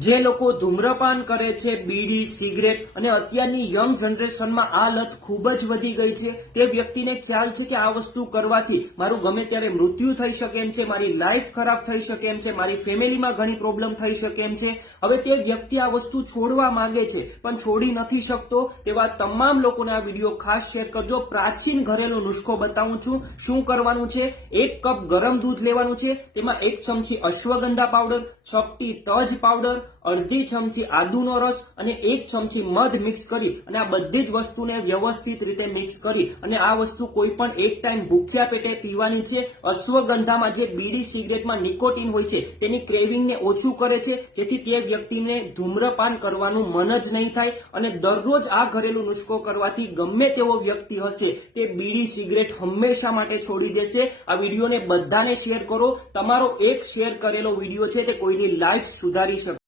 જે લોકો ધૂમ્રપાન કરે છે, બીડી, સિગરેટ અને અત્યારની યંગ જનરેશનમાં આ લત ખૂબ જ વધી ગઈ છે, તે વ્યક્તિને ખ્યાલ છે કે આ વસ્તુ કરવાથી મારું ગમે ત્યારે મૃત્યુ થઈ શકે એમ છે, મારી લાઈફ ખરાબ થઈ શકે એમ છે, મારી ફેમિલીમાં ઘણી પ્રોબ્લેમ થઈ શકે એમ છે. હવે તે વ્યક્તિ આ વસ્તુ છોડવા માંગે છે પણ છોડી નથી શકતો. તેવા તમામ લોકોને આ વિડીયો ખાસ શેર કરજો. પ્રાચીન ઘરેલું નુસ્ખો બતાવું છું. શું કરવાનું છે? 1 કપ ગરમ દૂધ લેવાનું છે, તેમાં 1 ચમચી અશ્વગંધા પાવડર, ચપટી તજ પાવડર, અડધી ચમચી આદુનો રસ અને 1 ચમચી મધ મિક્સ કરી અને આ બધી જ વસ્તુને વ્યવસ્થિત રીતે મિક્સ કરી અને આ વસ્તુ કોઈ પણ એક ટાઈમ ભૂખ્યા પેટે પીવાની છે. અશ્વગંધામાં જે બીડી સિગરેટમાં નિકોટિન હોય છે તેની ક્રેવિંગને ઓછું કરે છે, જેથી તે વ્યક્તિને ધૂમ્રપાન કરવાનું મન જ નહીં થાય. અને દરરોજ આ ઘરેલું નુસ્ખો કરવાથી ગમે તેવો વ્યક્તિ હશે તે બીડી સિગરેટ હંમેશા માટે છોડી દેશે. આ વિડીયોને બધાને શેર કરો. તમારો એક શેર કરેલો વિડીયો છે તે કોઈની લાઈફ સુધારી શકે.